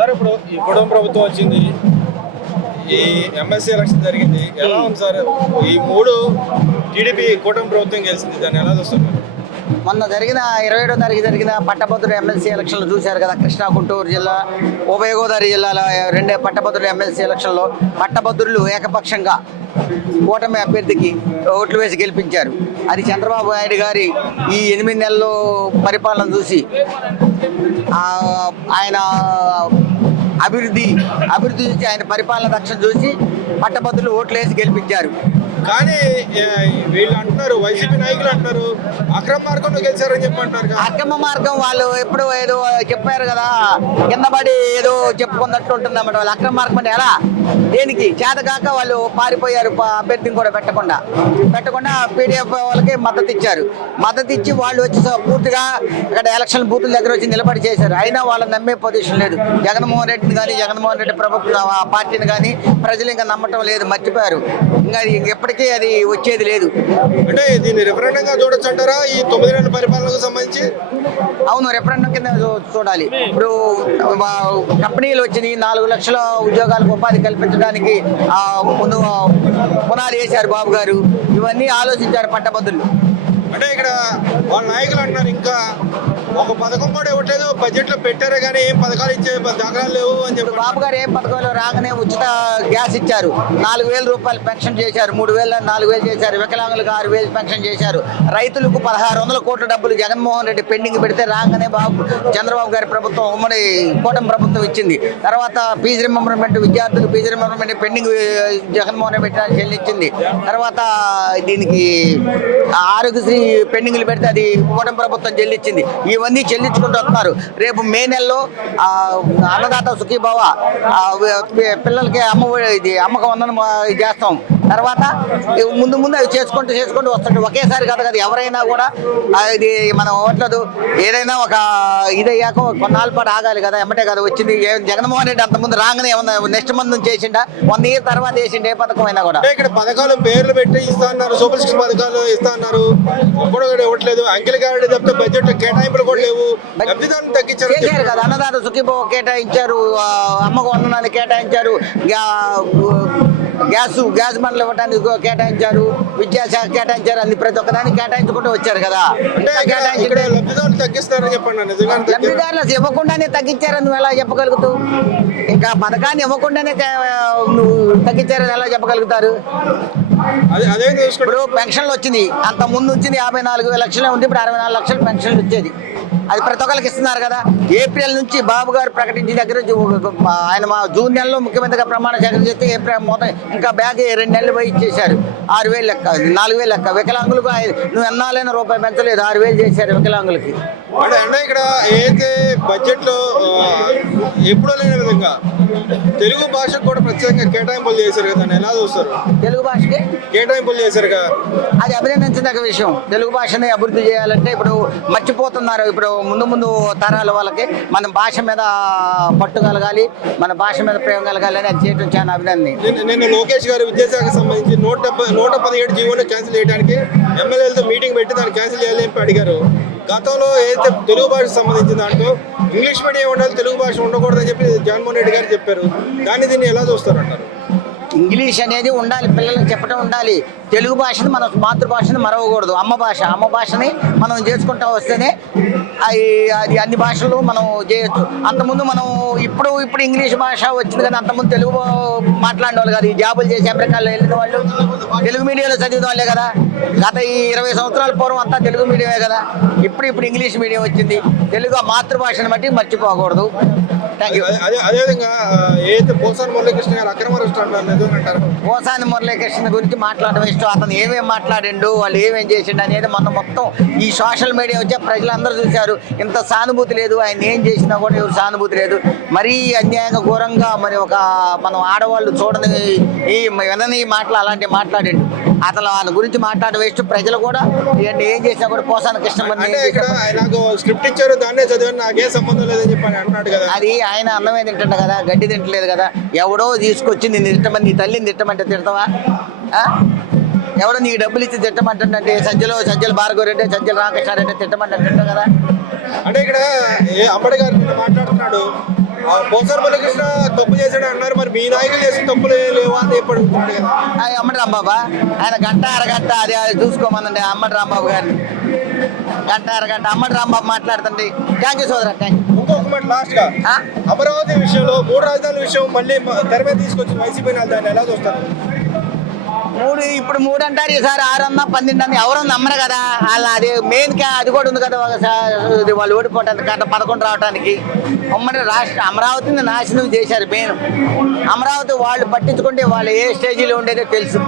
Sir ఇప్పుడు ఈ కుటుంబ ప్రభుత్వం వచ్చింది, ఈ ఎమ్మెల్సీ ఎలక్షన్ జరిగింది, ఎలా ఉంది సార్? ఈ మూడు టీడీపీ కూటమి ప్రభుత్వం గెలిచింది, దాన్ని ఎలా చూస్తారు? మొన్న జరిగిన 27వ తారీఖు జరిగిన పట్టభద్రుడు ఎమ్మెల్సీ ఎలక్షన్లు చూశారు కదా. కృష్ణా, గుంటూరు జిల్లా, ఉభయ గోదావరి జిల్లాల రెండే పట్టభద్రుడు ఎమ్మెల్సీ ఎలక్షన్లో పట్టభద్రులు ఏకపక్షంగా కూటమి అభ్యర్థికి ఓట్లు వేసి గెలిపించారు. అది చంద్రబాబు నాయుడు గారి ఈ 8 నెలల్లో పరిపాలన చూసి ఆయన అభివృద్ధి చూసి ఆయన పరిపాలన దక్షత చూసి పట్టభద్రులు ఓట్లు వేసి గెలిపించారు. కానీ వీళ్ళు అంటున్నారు, వైసీపీ నాయకులు అంటున్నారు అక్రమ మార్గంలో గెలిచారని చెప్పి అంటారు. అక్రమ మార్గం వాళ్ళు ఎప్పుడు ఏదో చెప్పారు కదా, కింద పడి ఏదో చెప్పుకున్నట్టు ఉంటుందన్నమాట. వాళ్ళు అక్రమ మార్గం అంటే ఎలా, దేనికి చేతకాక వాళ్ళు పారిపోయారు. అభ్యర్థిని కూడా పెట్టకుండా పీడీఎఫ్ వాళ్ళకి మద్దతు ఇచ్చారు. మద్దతు ఇచ్చి వాళ్ళు వచ్చి పూర్తిగా ఇక్కడ ఎలక్షన్ బూతుల దగ్గర వచ్చి నిలబడి చేశారు. అయినా వాళ్ళని నమ్మే పొజిషన్ లేదు. జగన్మోహన్ రెడ్డిని కానీ, జగన్మోహన్ రెడ్డి ప్రభుత్వం ఆ పార్టీని కానీ ప్రజలు ఇంకా నమ్మటం లేదు, మర్చిపోయారు. ఇంకా ఎప్పటికీ అది వచ్చేది లేదు. అంటే దీన్ని రిఫరెండంగా చూడొచ్చు అంటారా ఈ 9 నెలల పరిపాలనకు సంబంధించి? అవును, రెఫరెండం కింద చూడాలి. ఇప్పుడు కంపెనీలు వచ్చినాయి, 4 లక్షల ఉద్యోగాలకు ఉపాధి కల్పించడానికి ముందు పునాది వేశారు బాబు గారు. ఇవన్నీ ఆలోచించారు పట్టభద్రులు. అంటే ఇక్కడ వాళ్ళ నాయకులు అంటున్నారు ఇంకా ఒక పథకం కూడా ఇవ్వట్లేదు, బడ్జెట్ లో పెట్టారే కానీ ఏం పథకాలు ఇచ్చే దాఖలాలు లేవు అని చెప్పి. బాబు గారు ఏం పథకాలు రాగానే ఉచిత గ్యాస్ ఇచ్చారు, 4,000 రూపాయలు పెన్షన్ చేశారు, 3,000 4,000 చేశారు, వికలాంగులకు 6,000 పెన్షన్ చేశారు, రైతులకు 1,600 కోట్ల డబ్బులు జగన్మోహన్ రెడ్డి పెండింగ్ పెడితే రాగానే చంద్రబాబు గారి ప్రభుత్వం ఉమ్మడి కూటమి ప్రభుత్వం ఇచ్చింది. తర్వాత ఫీజు రింబర్స్మెంట్, విద్యార్థులకు fee reimbursement pending Jaganmohan Reddy పెట్టడానికి చెల్లించింది. తర్వాత దీనికి ఆరోగ్యశ్రీ పెండింగ్లు పెడితే అది కూటమి ప్రభుత్వం చెల్లించింది. ఇవన్నీ చెల్లించుకుంటూ వస్తున్నారు. రేపు మే నెలలో అన్నదాత సుఖీభవ పిల్లలకి అమ్మకం వందనం చేస్తాం. తర్వాత ముందు అవి చేసుకుంటూ వస్తుంటారు. ఒకేసారి కదా ఎవరైనా కూడా ఇది మనం ఓట్లేదు. ఏదైనా ఒక ఇదయ్యాక కొన్నాళ్ళ పాటు ఆగాలి కదా, ఎమ్మటే కదా వచ్చింది. జగన్మోహన్ రెడ్డి అంతకుముందు రాగానే ఏమన్నా నెక్స్ట్ మంత్ చేసిండా, 1 ఇయర్ తర్వాత చేసిండు ఏ పథకం అయినా కూడా. ఇక్కడ పథకాలు పేర్లు పెట్టి ఇస్తా అన్నారు, సూపర్ 6 పథకాలు ఇస్తా అన్నారు, కూడా ఇవ్వట్లేదు. అంకెల గారి తప్పితే బడ్జెట్ కేటాయింపులు కూడా లేవు. లబ్ధిదారులు తగ్గించారు కదా, అన్నదాత సుఖీభవ కేటాయించారు, అమ్మకు వందనాన్ని కేటాయించారు, గ్యాస్ బండ్లు ఇవ్వడానికి కేటాయించారు, విద్యాశాఖ కేటాయించారు, అన్ని ప్రతి ఒక్కదానికి కేటాయించుకుంటూ వచ్చారు కదా. లబ్ధిదారులు తగ్గిస్తారని చెప్పండి. లబ్ధిదారులు ఇవ్వకుండానే తగ్గించారని నువ్వు ఎలా చెప్పగలుగుతావు? ఇంకా పథకాన్ని ఇవ్వకుండానే నువ్వు తగ్గించారని ఎలా చెప్పగలుగుతారు? ఇప్పుడు పెన్షన్లు వచ్చింది, అంత ముందు వచ్చింది 54 లక్షలే ఉంది, ఇప్పుడు 64 లక్షలు పెన్షన్లు వచ్చేది. అది ప్రతి ఒక్కరికి ఇస్తున్నారు కదా. ఏప్రిల్ నుంచి బాబు గారు ప్రకటించిన దగ్గర ఆయన జూన్ నెలలో ముఖ్యమంత్రిగా ప్రమాణ స్వీకారం చేస్తే ఏప్రిల్ మొత్తం ఇంకా బ్యాగ్ 2 నెలలు పోయి ఇచ్చేశారు. 6,000 లెక్క, 4,000 లెక్క. వికలాంగులకు నువ్వు ఎన్నాళ్ళైనా రూపాయి పెంచలేదు, 6,000 చేశారు వికలాంగులకి. అంటే ఇక్కడ ఏదైతే బడ్జెట్ లో ఎప్పుడో లేని విధంగా తెలుగు భాషకు కూడా ప్రత్యేకంగా కేటాయింపులు చేశారు కదా, ఎలా చూస్తారు? తెలుగు భాషకి కేటాయింపులు చేశారు కదా, అది అభినందించదగ్గ విషయం. తెలుగు భాషని అభివృద్ధి చేయాలంటే ఇప్పుడు మర్చిపోతున్నారు. ఇప్పుడు ముందు తరాల వాళ్ళకి మన భాష మీద పట్టు కలగాలి, మన భాష మీద ప్రేమ కలగాలి అని అది చేయడం చాలా అభినందన. నిన్న లోకేష్ గారు విద్యాశాఖకు సంబంధించి 117 జీవోని క్యాన్సిల్ చేయడానికి ఎమ్మెల్యేలతో మీటింగ్ పెట్టి దాన్ని క్యాన్సిల్ చేయాలని చెప్పి అడిగారు. గతంలో ఏదైతే తెలుగు భాషకు సంబంధించిన దాంట్లో ఇంగ్లీష్ మీడియం ఉండాలి, తెలుగు భాష ఉండకూడదని చెప్పి జగన్మోహన్ రెడ్డి గారు చెప్పారు. దీన్ని ఎలా చూస్తారంటారు? ఇంగ్లీష్ అనేది ఉండాలి, పిల్లలకు చెప్పడం ఉండాలి. తెలుగు భాషని మన మాతృభాషని మరవకూడదు. అమ్మ భాషని మనం చేసుకుంటూ వస్తేనే అది అన్ని భాషలు మనం చేయొచ్చు. అంతకుముందు మనం ఇప్పుడు ఇంగ్లీష్ భాష వచ్చింది కదా, అంతకుముందు తెలుగు మాట్లాడిన వాళ్ళు కదా, ఈ జాబులు చేసి అమెరికాలో వెళ్ళిన వాళ్ళు తెలుగు మీడియంలో చదివిన వాళ్ళే కదా. గత ఈ 20 సంవత్సరాల పూర్వం అంతా తెలుగు మీడియమే కదా. ఇప్పుడు ఇంగ్లీష్ మీడియం వచ్చింది. తెలుగు మాతృభాషను బట్టి మర్చిపోకూడదు. అదేవిధంగా ఏదైతే పోసాని మురళీకృష్ణ గారు అక్రమ అరెస్ట్ అంటారు, పోసాని మురళీకృష్ణ గురించి మాట్లాడడం ఇష్టం. అతను ఏమేమి మాట్లాడిండు, వాళ్ళు ఏమేం చేసిండు అనేది మొత్తం ఈ సోషల్ మీడియా వచ్చే ప్రజలందరూ చూశారు. ఇంత సానుభూతి లేదు, ఆయన ఏం చేసినా కూడా ఎవరు సానుభూతి లేదు. మరీ అన్యాయంగా ఘోరంగా మనం ఆడవాళ్ళు చూడని వినని మాటలు అలాంటివి మాట్లాడిండు. అతను ఆయన గురించి మాట్లాడడం ఇష్టం. ప్రజలు కూడా ఏం చేసినా కూడా పోసాని కృష్ణ స్క్రిప్ట్ ఇచ్చారు, దాన్నే చదివాను, నాకే సంబంధం లేదని చెప్పి అంటున్నాడు కదా. అది ఆయన అన్నమే తింటుండ కదా, గడ్డి తింటలేదు కదా. ఎవడో తీసుకొచ్చి నిన్ను తిట్టమని, నీ తల్లిని తిట్టమంటే తిడతావా? ఎవడో నీకు డబ్బులు ఇచ్చి తిట్టమంటుంటే సజ్జల భార్గవరెడ్డి, సజ్జల రామకృష్ణారెడ్డి తిట్టమంటే తింటావు కదా. అంటే ఇక్కడ అంబేద్కర్ గారు మాట్లాడుతున్నాడు, బొత్స బాలకృష్ణ తప్పు చేశాడు అన్నారు, మరి మీ నాయకులు చేసిన తప్పులు లేవా అని ఎప్పుడు ఉంటుంది కదా. అమ్మటి రాంబాబా ఆయన గంట అరగంట అది చూసుకోమనండి అమ్మటి రాంబాబు గారిని. గంట అరగంట అమ్మటి రాంబాబు మాట్లాడుతుంది. థ్యాంక్ యూ సోదరా, థ్యాంక్ యూ. ఇంకొక మాట లాస్ట్ గా అమరావతి విషయంలో 3 రాజధానుల విషయం మళ్ళీ తెర మీద తీసుకొచ్చిన వైసీపీ దాన్ని ఎలా చూస్తారు? ఇప్పుడు 3 అంటారు, ఈసారి 6 అన్నా 12 అన్నా ఎవరు నమ్మరు కదా. వాళ్ళ అది మెయిన్ అది కూడా ఉంది కదా, ఒకసారి వాళ్ళు ఓడిపోవటానికి గంట 11 రావడానికి. ఉమ్మడి రాష్ట్ర అమరావతిని నాశనం చేశారు. మెయిన్ అమరావతి వాళ్ళు పట్టించుకుంటే వాళ్ళు ఏ స్టేజీలో ఉండేదో తెలుసు.